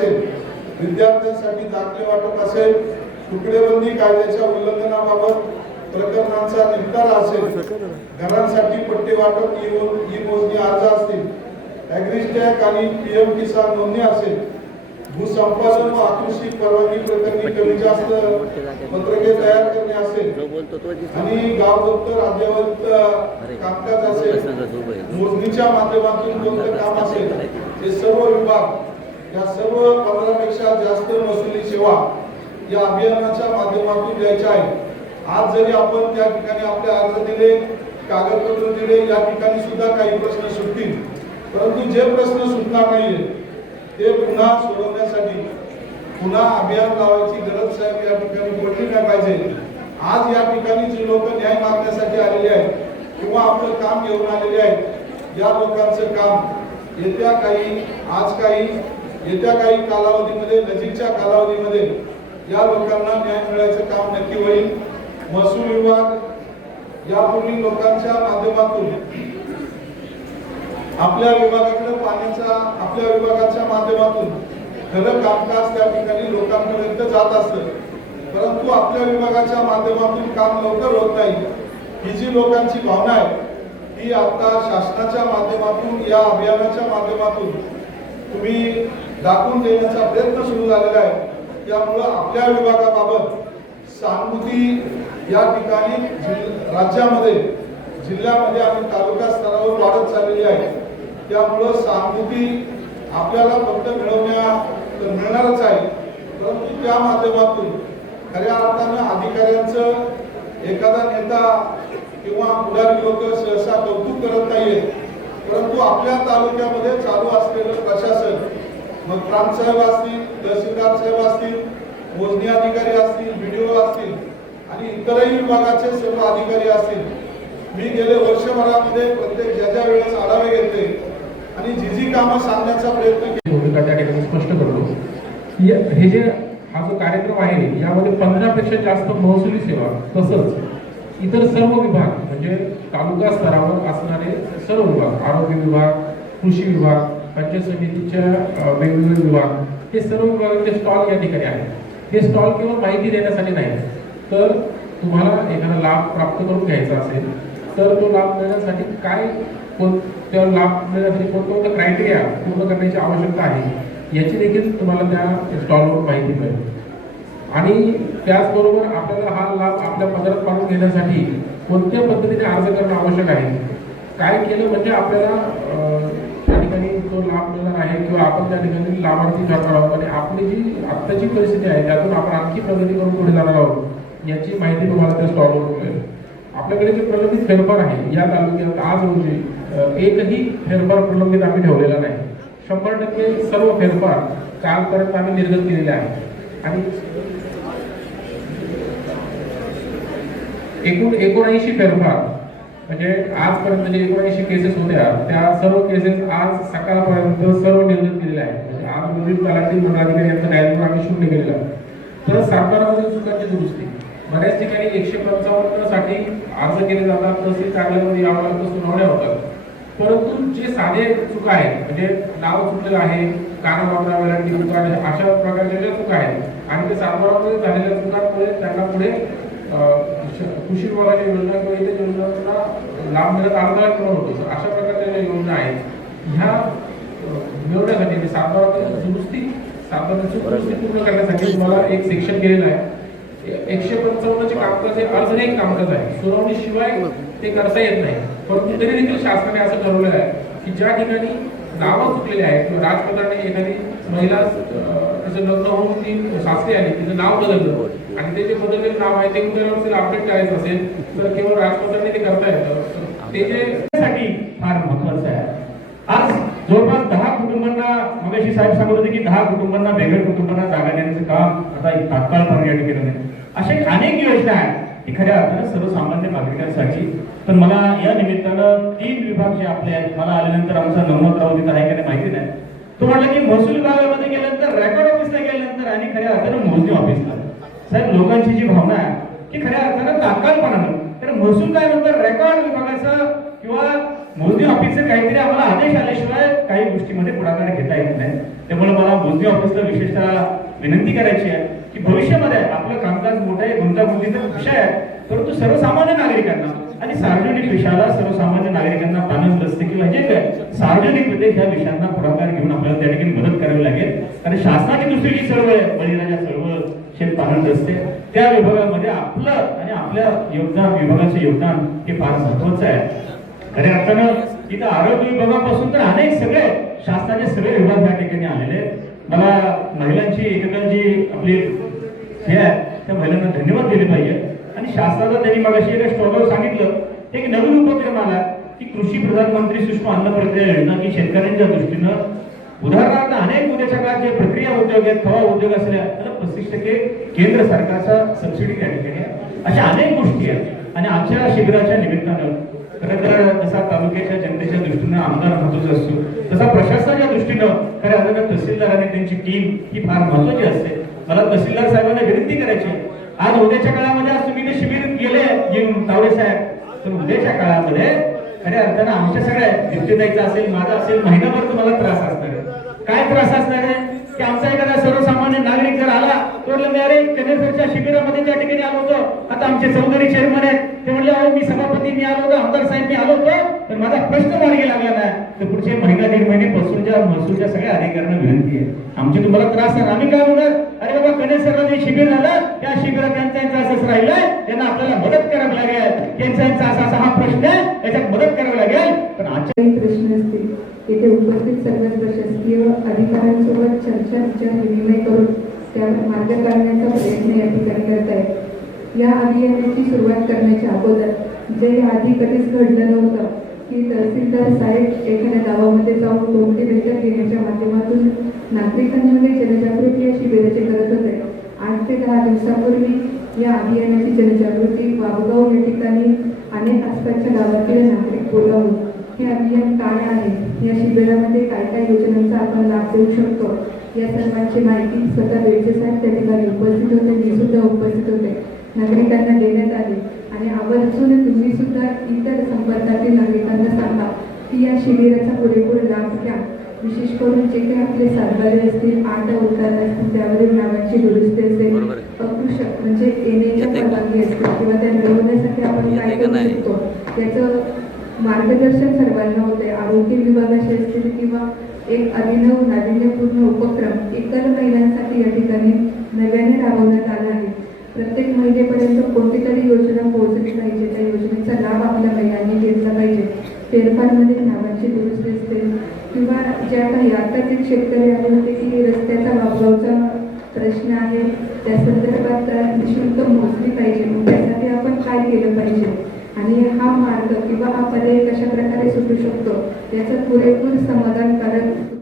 असेल, विद्यार्थ्यांसाठी दाखले वाटप असेल, तुकडेबंदी कायद्याच्या उल्लंघनाबाबत प्रकरणांचा निपटारा असेल, घरांसाठी पट्टे वाटप, ई मोजणी अर्ज असतील, ॲग्रिस्टॅग आणि PM किसान नोंदणी असेल, भूसंपादन व आकृषी परवानगी प्रकरणी कमी जास्त पत्रके तयार करणे असेल आणि गाव दप्तर अद्ययावत कामकाज असेल, मोजणीच्या माध्यमातून कोणतं काम असेल, हे सर्व विभाग या सर्व 15 पेक्षा जास्त महसुली सेवा या अभियानाच्या माध्यमातून द्यायच्या आहेत. आज जरी आपण त्या ठिकाणी आपले अर्ज दिले, कागदपत्र दिले, या ठिकाणी सुद्धा काही प्रश्न सुटतील, परंतु जे प्रश्न सुटणार नाहीये ते पुन्हा सोडवण्यासाठी पुन्हा अभियान लावायची गरज साहेब या ठिकाणी पडली नाही पाहिजे. आज या ठिकाणी जे लोक न्याय मागण्यासाठी आलेले आहेत किंवा आपलं काम घेऊन आलेले आहेत, या लोकांचं काम येत्या काही कालावधीमध्ये, नजीकच्या कालावधीमध्ये या लोकांना न्याय मिळायचं काम नक्की होईल. महसूल विभाग यापूर्वी लोकांच्या माध्यमातून आपल्या विभागाच्या माध्यमातून खरं कामकाज त्या ठिकाणी लोकांपर्यंत जात असतं, परंतु आपल्या विभागाच्या माध्यमातून काम लवकर होत नाही. ही जी लोकांची भावना आहे ती आता शासनाच्या माध्यमातून, या अभियानाच्या माध्यमातून तुम्ही दाखवून देण्याचा प्रयत्न सुरू झालेला आहे. त्यामुळं आपल्या विभागाबाबत सहानुभूती या ठिकाणी राज्यामध्ये, जिल्ह्यामध्ये आणि तालुका स्तरावर वाढत चाललेली आहे. त्यामुळं सहानुभूती आपल्याला फक्त मिळणारच आहे, परंतु त्या माध्यमातून खऱ्या अर्थानं अधिकाऱ्यांचं एखादा नेता किंवा पुढारी लोक सहसा कौतुक करत नाहीये, परंतु आपल्या तालुक्यामध्ये चालू असलेलं प्रशासन, मग ग्रामसाहेब असतील, तहसीलदार साहेब असतील, मोजणी अधिकारी असतील, BDO असतील आणि इतरही विभागाचे सर्व अधिकारी असतील, मी गेले वर्षभरामध्ये प्रत्येक ज्या वेळेस आढावे घेतले आणि जी कामं सांगण्याचा प्रयत्न केला त्या ठिकाणी स्पष्ट करतो. हे जे हा जो कार्यक्रम आहे यामध्ये 15 पेक्षा जास्त महसुली सेवा, तसंच इतर सर्व विभाग म्हणजे तालुका स्तरावर असणारे सर्व विभाग, आरोग्य विभाग, कृषी विभाग, पंचायत समितीच्या वेगवेगळे विभाग, हे सर्व विभागाचे स्टॉल या ठिकाणी आहेत. हे स्टॉल केवळ माहिती देण्यासाठी नाही, तर तुम्हाला एखादा लाभ प्राप्त करून घ्यायचा असेल तर तो लाभ मिळण्यासाठी त्या लाभ मिळण्यासाठी कोणकोणतं क्रायटेरिया पूर्ण करण्याची आवश्यकता आहे याची देखील तुम्हाला त्या स्टॉलवर माहिती मिळेल. आणि त्याचबरोबर आपल्याला हा लाभ आपल्या पदरात पाडून घेण्यासाठी कोणत्या पद्धतीने अर्ज करणं आवश्यक आहे, काय केलं म्हणजे आपल्याला त्या ठिकाणी तो लाभ मिळणार आहे किंवा आपण त्या ठिकाणी लाभार्थी ठरणार आहोत आणि आपली जी आत्ताची परिस्थिती आहे त्यातून आपण आणखी प्रगती करून पुढे जाणार आहोत याची माहिती तुम्हाला त्या स्टॉलवर मिळेल. आपल्याकडे जे प्रलंबित फेरफार आहे या तालुक्यात आज रोजी एकही फेरफार प्रलंबित आम्ही ठेवलेला नाही. 100% सर्व फेरफार कालपर्यंत आम्ही निर्गत केलेले आहे आणि एकूण 79 फेरफार म्हणजे आजपर्यंत जे 79 केसेस होत्या त्या सर्व केसेस आज सकाळपर्यंत सर्व निर्गत केलेल्या आहेत. म्हणजे आज विविध तलाठी मंडळाधिकारी यांचा डायरेक्ट आम्ही शून्य केलेला. तर सातबारामध्ये चुकांची दुरुस्ती बऱ्याच ठिकाणी 155 साठी अर्ज केले जातात, तहसील कार्यालयामध्ये यावं लागतं, सुनावण्या होतात, परंतु जे साधे चुका आहेत म्हणजे नाव चुकलेलं आहे, कानाबाबरा वेलांटी चुका, अशा प्रकारच्या ज्या चुका आहेत आणि ते सातबारामध्ये झालेल्या चुकांमुळे त्यांना पुढे कृषी विभागाच्या योजना किंवा इतर योजनांना लाभ मिळत अडथळा निर्माण होतो. अशा प्रकारच्या ज्या योजना आहेत ह्या मिळवण्यासाठी सातबारामध्ये दुरुस्ती पूर्ण करण्यासाठी तुम्हाला एक सेक्शन केलेलं आहे. 155 कामकाज हे अर्धरहित कामकाज आहे, सुनावणीशिवाय ते करता येत नाही. परंतु तरी देखील शासनाने असं ठरवलेलं आहे की ज्या ठिकाणी नावं चुकलेले आहेत किंवा राजपत्राने एखादी महिला त्याचं लग्न होऊन ती सासरी आली, तिचं नाव बदललं आणि ते जे बदललेलं नाव आहे ते कुठे अपडेट करायचं असेल तर केवळ राजपत्राने ते करता येतं. ते जे फार महत्वाचं आहे. आज जवळपास 10 कुटुंबांना, मगाशी साहेब सांगत होते की 10 कुटुंबांना, वेगळ्या कुटुंबांना जागा देण्याचं काम आता तात्काळ पर्याय केलं नाही. अशा अनेक योजना आहेत की खऱ्या अर्थानं सर्वसामान्य नागरिकांसाठी. तर मला या निमित्तानं 3 विभाग जे आपले आहेत, मला आल्यानंतर आमचा नर्मदराव तिथं आहे का माहिती नाही, तो म्हटलं की महसूल विभागामध्ये गेल्यानंतर, रेकॉर्ड ऑफिसला गेल्यानंतर आणि खऱ्या अर्थानं मोजणी ऑफिसला. साहेब लोकांची जी भावना आहे की खऱ्या अर्थानं तात्काळपणानं, तर महसूल काय म्हणतं, रेकॉर्ड विभागाचं किंवा मोजणी ऑफिसचे काहीतरी आम्हाला आदेश आल्याशिवाय काही गोष्टीमध्ये पुढाकार घेता येत नाही. त्यामुळे मला मोजणी ऑफिसला विशेषतः विनंती करायची आहे की भविष्यामध्ये आपलं कामकाज मोठा आहे, गुंतागुंतीचा विषय आहे, परंतु सर्वसामान्य नागरिकांना आणि सार्वजनिक विषयाला सर्वसामान्य नागरिकांना पानग्रस्त किंवा जे काय सार्वजनिक ह्या विषयांना पुढाकार घेऊन आपल्याला त्या ठिकाणी मदत करावी लागेल. कारण शासनाची दुसरी जी चळवळ आहे, बळीराजा चळवळ, शेत पानग्रस्ते, त्या विभागामध्ये आपलं आणि आपल्या विभागाचं योगदान हे फार महत्वाचं आहे. खऱ्या अर्थानं इथं आरोग्य विभागापासून तर अनेक सगळे शासनाचे सगळे विभाग या ठिकाणी आलेले. मला महिलांची एककांची आपली हे आहे त्या महिलांना धन्यवाद दिले पाहिजे. आणि शासनाला त्यांनी मगाशी एका स्टॉलवर सांगितलं एक नवीन उपक्रम आला की कृषी प्रधानमंत्री सूक्ष्म अन्न प्रक्रिया योजना, की शेतकऱ्यांच्या दृष्टीनं उदाहरणार्थ अनेक उद्याच्या काळात जे प्रक्रिया उद्योग आहेत, खवा उद्योग असल्या त्याला 35% केंद्र सरकारचा सबसिडी त्या ठिकाणी आहे. अशा अनेक गोष्टी आहेत. आणि आजच्या शिबिराच्या निमित्तानं खरं तर जसा तालुक्याच्या जनतेच्या दृष्टीनं आमदार महत्वाचा असतो, तसा प्रशासनाच्या दृष्टीनं खऱ्या अर्थानं तहसीलदार आणि त्यांची टीम ही फार महत्वाची असते. मला तहसीलदार साहेबांना विनंती करायची, आज उद्याच्या काळामध्ये आज तुम्ही ते शिबिर गेले तावडे साहेब, तर उद्याच्या काळामध्ये खऱ्या अर्थानं आमच्या सगळ्या दिप्तीताईचा असेल, माझा असेल, महिनाभर तुम्हाला त्रास असणार आहे. काय त्रास असणार आहे की आमचा एखादा सर्वसामान्य नागरिक जर आला तो म्हणलं मी अरे कनेरसरच्या शिबिरामध्ये त्या ठिकाणी आलो होतो, आता आमचे चौधरी चेअरमन आहेत ते म्हणले अहो मी सभापती मी आलो होतो, आमदार साहेब मी आलो होतो, पण माझा प्रश्न मार्गी लागला नाही. तर पुढचे महिना दीड महिने पासूनच्या महसूलच्या सगळ्या अधिकाऱ्यांना विनंती आहे, आमची तुम्हाला त्रास आहे, आम्ही काय म्हणणार अरे बाबा कनेरसरला जे शिबिर झालं त्या शिबिरात त्यांचा असंच राहिलंय, त्यांना आपल्याला मदत करावी लागेल, त्यांचा असा हा प्रश्न आहे, याच्यात मदत करावी लागेल. पण आजच्या प्रश्न असतील येथे उपस्थित सर्व प्रशासकीय अधिकाऱ्यांसोबत चर्चा विचार विनिमय करून त्यावर मार्ग काढण्याचा प्रयत्न या ठिकाणी करत आहेत. या अभियानाची सुरुवात करण्याच्या अगोदर जे आधी कधीच घडलं नव्हतं की तहसीलदार साहेब एखाद्या गावामध्ये जाऊन कोणती बैठक घेण्याच्या माध्यमातून नागरिकांमध्ये जनजागृती या शिबिराचे करत होते. 8 ते 10 दिवसापूर्वी या अभियानाची जनजागृती वाबगाव या ठिकाणी अनेक आसपासच्या गावातील नागरिक बोलावून हे अभियान काय आहे, या शिबिरामध्ये काय काय योजनांचा आपण लाभ देऊ शकतो या सर्वांची माहिती स्वतः बेडचे साहेब त्या ठिकाणी उपस्थित होते, मी सुद्धा उपस्थित होते, नागरिकांना देण्यात आले. आणि आवर्जून तुम्ही सुद्धा इतर संपर्कातील नागरिकांना सांगा की या शिबिराचा पुरेपूर लाभ घ्या. विशेष करून जे काही आपले सातबारे असतील, 8 उतार असतील, त्यावरील नावांची दुरुस्ती असेल, अकृषक म्हणजे येण्याच्या परवानगी असतील किंवा त्या मिळवण्यासाठी आपण काय करू शकतो याचं मार्गदर्शन सर्वांना होते. आरोग्य विभागाचे असतील किंवा एक अभिनव नाविन्यपूर्ण उपक्रम एकल महिलांसाठी या ठिकाणी नव्याने राबवण्यात आला आहे. प्रत्येक महिलेपर्यंत कोणती तरी योजना पोहोचली पाहिजे, त्या योजनेचा लाभ आपल्या महिलांनी घेतला पाहिजे. फेरफारमध्ये नावांची दुरुस्ती असतील किंवा ज्या काही आताच एक शेतकरी आले होते की रस्त्याचा वापराचा प्रश्न आहे, त्या संदर्भात निःशुल्क मोजली पाहिजे, त्यासाठी आपण काय केलं पाहिजे आणि हा मार्ग किंवा हा पर्याय कशा प्रकारे सुटू शकतो याचं पुरेपूर समाधानकारक